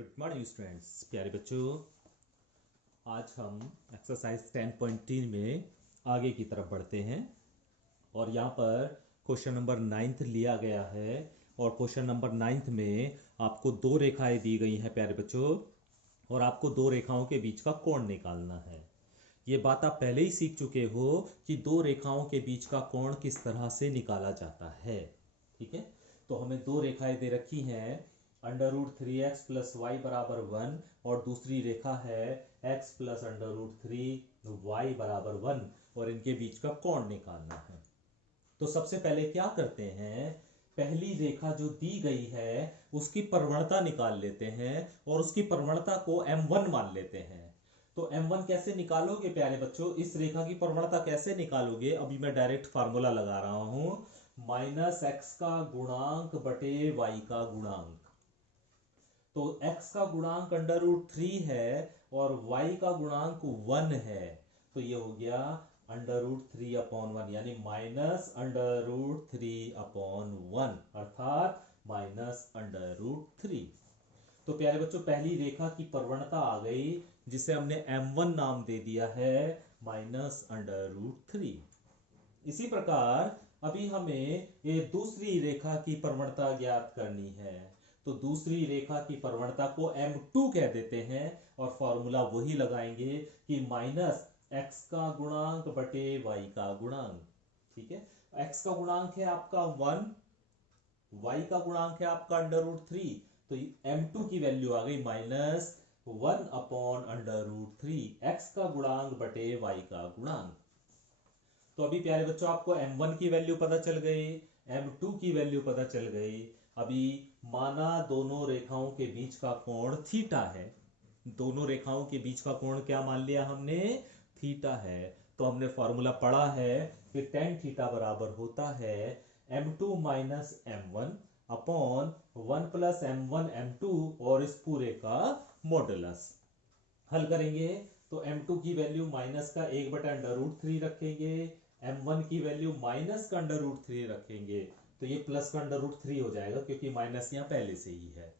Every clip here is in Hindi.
गुड मॉर्निंग स्टूडेंट्स, प्यारे बच्चों। आज हम एक्सरसाइज 10.3 में आगे की तरफ बढ़ते हैं और यहाँ पर क्वेश्चन नंबर 9 लिया गया है। और क्वेश्चन नंबर 9 में आपको दो रेखाएं दी गई हैं प्यारे बच्चों, और आपको दो रेखाओं के बीच का कोण निकालना है। ये बात आप पहले ही सीख चुके हो कि दो रेखाओं के बीच का कोण किस तरह से निकाला जाता है। ठीक है, तो हमें दो रेखाएं दे रखी हैं, √3x प्लस वाई बराबर 1 और दूसरी रेखा है x प्लस √3y बराबर 1, और इनके बीच का कोण निकालना है। तो सबसे पहले क्या करते हैं, पहली रेखा जो दी गई है उसकी प्रवणता निकाल लेते हैं और उसकी प्रवणता को m1 मान लेते हैं। तो m1 कैसे निकालोगे प्यारे बच्चों, इस रेखा की प्रवणता कैसे निकालोगे? अभी मैं डायरेक्ट फार्मूला लगा रहा हूं, -x का गुणांक बटे y का गुणांक। तो x का गुणांक √3 है और y का गुणांक 1 है, तो ये हो गया √3/1, यानी -√3/1 अर्थात -√3। तो प्यारे बच्चों, पहली रेखा की प्रवणता आ गई जिसे हमने m1 नाम दे दिया है, -√3। इसी प्रकार अभी हमें ये दूसरी रेखा की प्रवणता ज्ञात करनी है। तो दूसरी रेखा की प्रवणता को m2 कह देते हैं और फॉर्मूला वही लगाएंगे कि -x का गुणांक बटे y का गुणांक। ठीक है, x का गुणांक है आपका 1, y का गुणांक है आपका √3, तो m2 की वैल्यू आ गई -1/√3, x का गुणांक बटे y का गुणांक। तो अभी प्यारे बच्चों आपको m1 की वैल्यू पता चल गई, m2 की वैल्यू पता चल गई। अभी माना दोनों रेखाओं के बीच का कोण थीटा है। दोनों रेखाओं के बीच का कोण क्या मान लिया हमने? थीटा है। तो हमने फॉर्मूला पढ़ा है कि tan थीटा बराबर होता है m2 minus m1 upon 1 plus m1 m2 और इस पूरे का मॉडुलस। हल करेंगे तो m2 की वैल्यू माइनस का 1/√3 रखेंगे, m1 की वैल्यू माइनस का √3 रखेंगे, तो ये प्लस का √3 हो जाएगा क्योंकि माइनस यहाँ पहले से ही है।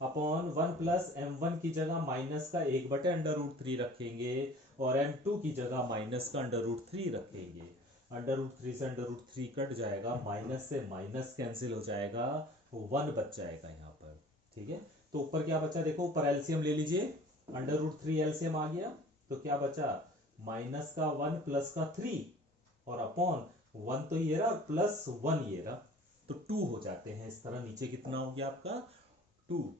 अपॉन 1 प्लस m1 की जगह माइनस का 1/√3 रखेंगे और m2 की जगह माइनस का √3 रखेंगे। √3 से √3 कट जाएगा, माइनस से माइनस कैंसिल हो जाएगा, 1 बच जाएगा यहाँ पर। ठीक है, तो ऊपर क्या बचा देखो, ऊपर एलसीएम ले लीजिए, √3 एलसीएम आ गया तो क्या बचा, माइनस का 1 प्लस का 3 और अपॉन 1 तो ये रहा प्लस 1 ये रहा, तो 2 हो जाते हैं। इस तरह नीचे कितना हो गया आपका 2।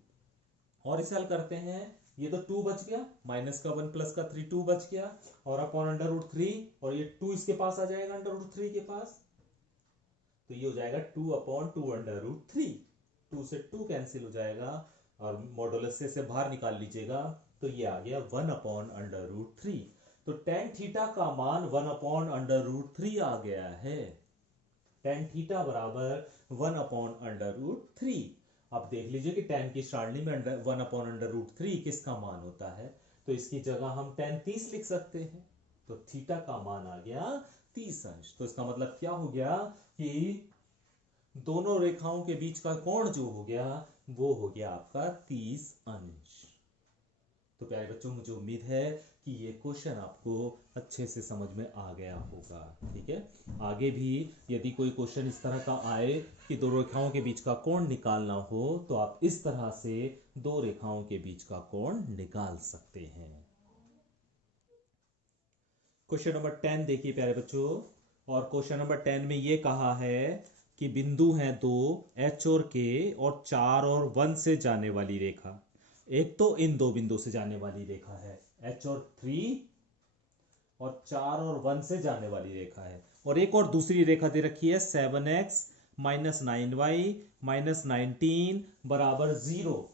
और इसे हल करते हैं, ये तो 2 बच गया, माइनस का 1 प्लस का 3 2 बच गया, और अपॉन √3, और ये 2 इसके पास आ जाएगा √3 के पास, तो ये हो जाएगा 2/2 √3। 2 से 2 कैंसिल हो जाएगा और मॉडुलस से बाहर निकाल लीजिएगा, तो ये आ गया 1/√3। तो tan थीटा का मान 1/√3 आ गया है। tan थीटा बराबर 1/√3। अब देख लीजिए कि tan की सारणी में 1/√3 किसका मान होता है, तो इसकी जगह हम tan 30 लिख सकते हैं। तो थीटा का मान आ गया 30 अंश। तो इसका मतलब क्या हो गया कि दोनों रेखाओं के बीच का कोण जो हो गया वो हो गया आपका 30 अंश। तो प्यारे बच्चों, मुझे उम्मीद है कि ये क्वेश्चन आपको अच्छे से समझ में आ गया होगा। ठीक है, आगे भी यदि कोई क्वेश्चन इस तरह का आए कि दो रेखाओं के बीच का कोण निकालना हो, तो आप इस तरह से दो रेखाओं के बीच का कोण निकाल सकते हैं। क्वेश्चन नंबर 10 देखिए प्यारे बच्चों, और क्वेश्चन नंबर 10 में ये कहा है कि बिंदु हैं दो, H और K, और 4 और 1 से जाने वाली रेखा। एक तो इन दो बिंदु से जाने वाली रेखा है H और 3, और 4 और 1 से जाने वाली रेखा है, और एक और दूसरी रेखा दे रखी है 7x माइनस 9y माइनस 19 बराबर 0।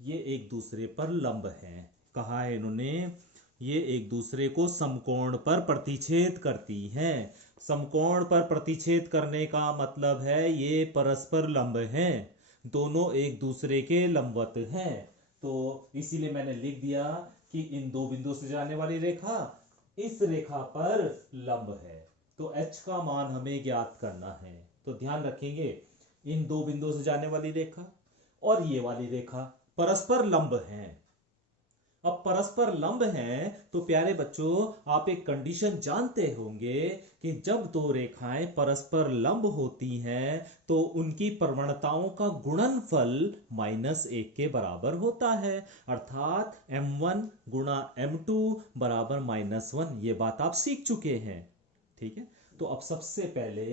ये एक दूसरे पर लंब हैं। कहा है इन्होंने, ये एक दूसरे को समकोण पर प्रतिच्छेद करती हैं। समकोण पर प्रतिच्छेद करने का मतलब है ये परस्पर लंब हैं, दोनों एक दूसरे के लंबवत हैं। तो इसीलिए मैंने लिख दिया कि इन दो बिंदुओं से जाने वाली रेखा इस रेखा पर लंब है। तो h का मान हमें ज्ञात करना है। तो ध्यान रखेंगे, इन दो बिंदुओं से जाने वाली रेखा और ये वाली रेखा परस्पर लंब हैं। अब परस्पर लंब हैं तो प्यारे बच्चों आप एक कंडीशन जानते होंगे कि जब दो रेखाएं परस्पर लंब होती हैं तो उनकी प्रवणताओं का गुणनफल -1 के बराबर होता है, अर्थात m1 गुणा m2 बराबर -1। ये बात आप सीख चुके हैं। ठीक है, तो अब सबसे पहले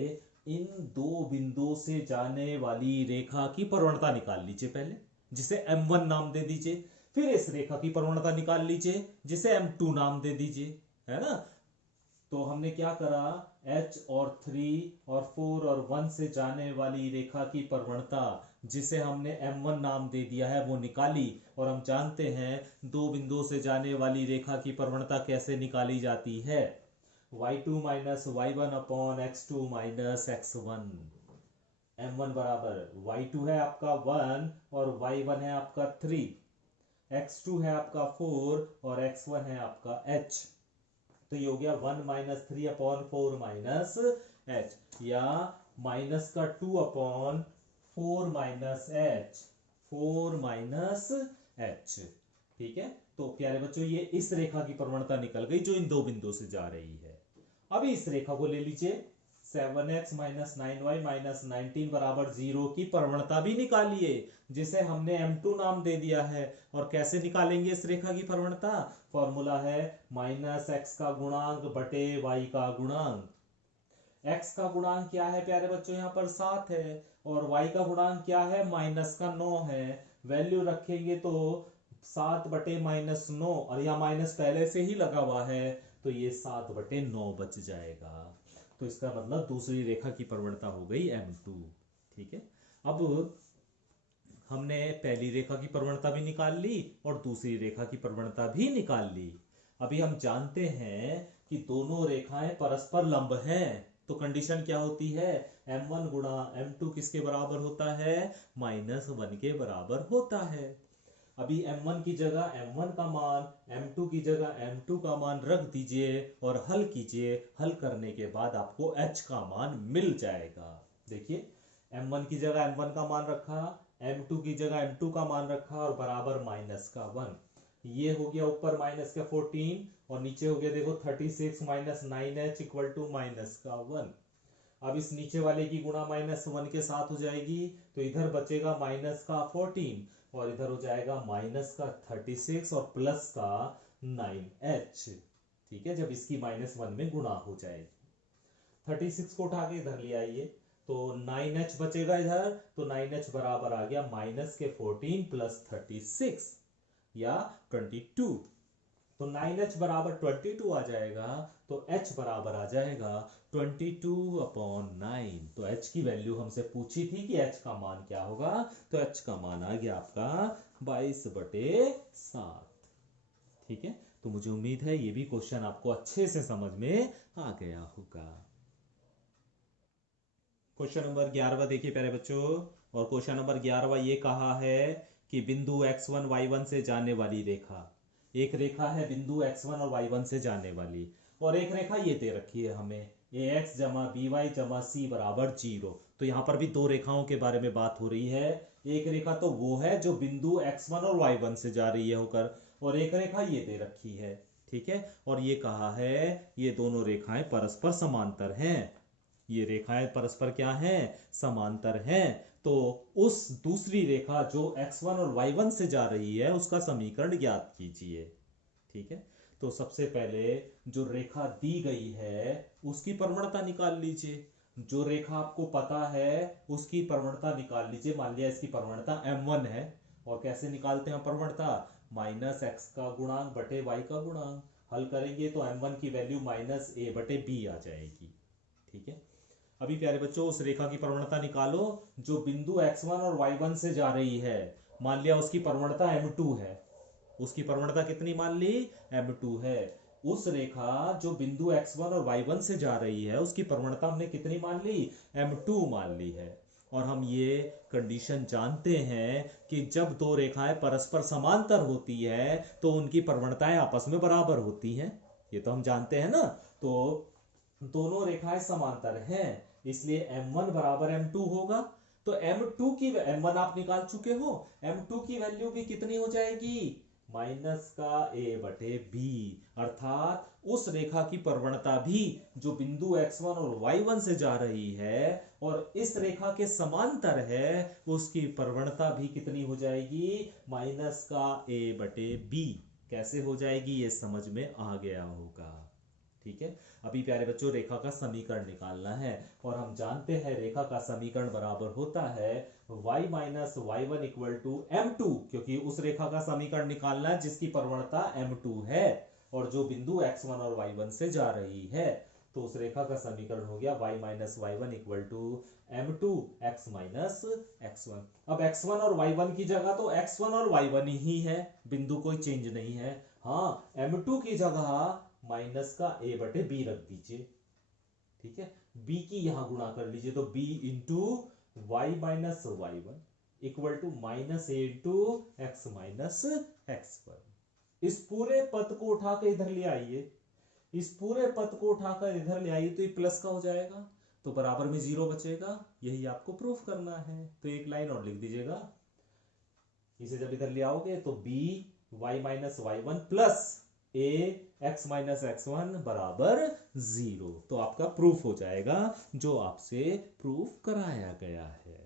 इन दो बिंदुओं से जाने वाली रेखा की प्रवणता निकाल लीजिए पहले, जिसे m1 नाम दे दीजिए। फिर इस रेखा की प्रवणता निकाल लीजिए जिसे m2 नाम दे दीजिए, है ना। तो हमने क्या करा, h और 3 और 4 और 1 से जाने वाली रेखा की प्रवणता जिसे हमने m1 नाम दे दिया है वो निकाली। और हम जानते हैं दो बिंदुओं से जाने वाली रेखा की प्रवणता कैसे निकाली जाती है, y2 minus y1 upon x2 minus x1। m1 बराबर y2 है आपका 1 और y1 है आपका 3, x2 है आपका 4 और x1 है आपका h। तो ये हो गया 1 माइनस 3 अपॉन 4 माइनस h, या माइनस का 2 upon 4 minus h, 4 minus h। ठीक है, तो प्यारे बच्चों ये इस रेखा की प्रवणता निकल गई जो इन दो बिंदुओं से जा रही है। अभी इस रेखा को ले लीजिए, 7x माइनस 9y माइनस 19 बराबर 0 की प्रवणता भी निकालिए जिसे हमने m2 नाम दे दिया है। और कैसे निकालेंगे इस रेखा की प्रवणता, फॉर्मूला है माइनस x का गुणांक बटे y का गुणांक। x का गुणांक क्या है प्यारे बच्चों, यहाँ पर 7 है, और y का गुणांक क्या है, -9 है। वैल्यू रखेंगे तो 7 बटे -9, और यहाँ माइनस पहले से ही लगा हुआ है तो ये 7 बटे 9 बच जाएगा। तो इसका मतलब दूसरी रेखा की प्रवणता हो गई m2। ठीक है, अब हमने पहली रेखा की प्रवणता भी निकाल ली और दूसरी रेखा की प्रवणता भी निकाल ली। अभी हम जानते हैं कि दोनों रेखाएं परस्पर लंब हैं, तो कंडीशन क्या होती है, m1 गुणा m2 किसके बराबर होता है, -1 के बराबर होता है। अभी m1 की जगह m1 का मान, m2 की जगह m2 का मान रख दीजिए और हल कीजिए। हल करने के बाद आपको h का मान मिल जाएगा। देखिए, m1 की जगह m1 का मान रखा, m2 की जगह m2 का मान रखा और बराबर -1। ये हो गया ऊपर माइनस का 14 और नीचे हो गया देखो 36 माइनस 9h इक्वल टू -1। अब इस नीचे वाले की गुणा -1 के साथ हो जाएगी तो इधर बचेगा -14 और इधर हो जाएगा -36 और प्लस का 9h। ठीक है, जब इसकी -1 में गुणा हो जाएगी। 36 को उठा के इधर ले आइए तो 9h बचेगा इधर, तो 9h बराबर आ गया -14 प्लस 36 या 22। तो 9h बराबर 22 आ जाएगा, तो h बराबर आ जाएगा 22/9। तो h की वैल्यू हमसे पूछी थी कि h का मान क्या होगा, तो h का मान आ गया आपका 22/7। ठीक है, तो मुझे उम्मीद है ये भी क्वेश्चन आपको अच्छे से समझ में आ गया होगा। क्वेश्चन नंबर 11 देखिए प्यारे बच्चों, और क्वेश्चन नंबर 11 ये कहा है कि बिंदु x1 y1 से जाने वाली रेखा, एक रेखा है बिंदु x1 और y1 से जाने वाली, और एक रेखा ये दे रखी है हमें ax जमा by जमा c बराबर 0। तो यहाँ पर भी दो रेखाओं के बारे में बात हो रही है। एक रेखा तो वो है जो बिंदु x1 और y1 से जा रही है होकर, और एक रेखा ये दे रखी है। ठीक है, और ये कहा है ये दोनों रेखाएं परस्पर समांतर हैं। ये रेखाएं परस्पर क्या हैं, समांतर हैं। तो उस दूसरी रेखा जो x1 और y1 से जा रही है उसका समीकरण ज्ञात कीजिए। ठीक है, तो सबसे पहले जो रेखा दी गई है उसकी प्रवणता निकाल लीजिए। जो रेखा आपको पता है उसकी प्रवणता निकाल लीजिए। मान लिया इसकी प्रवणता m1 है, और कैसे निकालते हैं प्रवणता, -x का गुणांक बटे y का गुणांक। हल करेंगे तो m1 की वैल्यू -a/b आ जाएगी। ठीक है, अभी प्यारे बच्चों उस रेखा की प्रवणता निकालो जो बिंदु x1 और y1 से जा रही है। मान लिया उसकी प्रवणता m2 है। उसकी प्रवणता कितनी मान ली, m2 है। उस रेखा जो बिंदु x1 और y1 से जा रही है उसकी प्रवणता हमने कितनी मान ली, m2 मान ली है। और हम ये कंडीशन जानते हैं कि जब दो रेखाएं परस्पर समांतर होती है तो उनकी प्रवणताएं आपस में बराबर होती हैं। ये तो हम जानते हैं ना। तो दोनों रेखाएं समांतर हैं, इसलिए m1 बराबर m2 होगा। तो m2 की m1 आप निकाल चुके हो, m2 की वैल्यू भी कितनी हो जाएगी, माइनस का a बटे b, अर्थात उस रेखा की प्रवणता भी जो बिंदु x1 और y1 से जा रही है और इस रेखा के समांतर है, उसकी प्रवणता भी कितनी हो जाएगी, माइनस का a बटे b। कैसे हो जाएगी ये समझ में आ गया होगा। ठीक है, अभी प्यारे बच्चों रेखा का समीकरण निकालना है और हम जानते हैं रेखा का समीकरण बराबर होता है y minus y one equal to m2, क्योंकि उस रेखा का समीकरण निकालना है जिसकी प्रवणता m2 है और जो बिंदु x1 और y1 से जा रही है। तो उस रेखा का समीकरण हो गया y minus y one equal to m2 x minus x1। अब x1 और y1 की जगह तो x1 और y1 ही है, बिंदु कोई चेंज नहीं है। हाँ, m2 की जगह माइनस का a बटे b रख दीजिए। ठीक है, b की यहां गुणा कर लीजिए, तो b into y minus y one equal to minus a into x minus x one. इस पूरे पद को उठाकर इधर ले आइए, इस पूरे पद को उठाकर इधर ले आइए तो ये प्लस का हो जाएगा, तो बराबर में जीरो बचेगा। यही आपको प्रूफ करना है, तो एक लाइन और लिख दीजिएगा। इसे जब इधर ले आओगे तो b y minus y one plus a x minus x one बराबर जीरो, तो आपका प्रूफ हो जाएगा जो आपसे प्रूफ कराया गया है।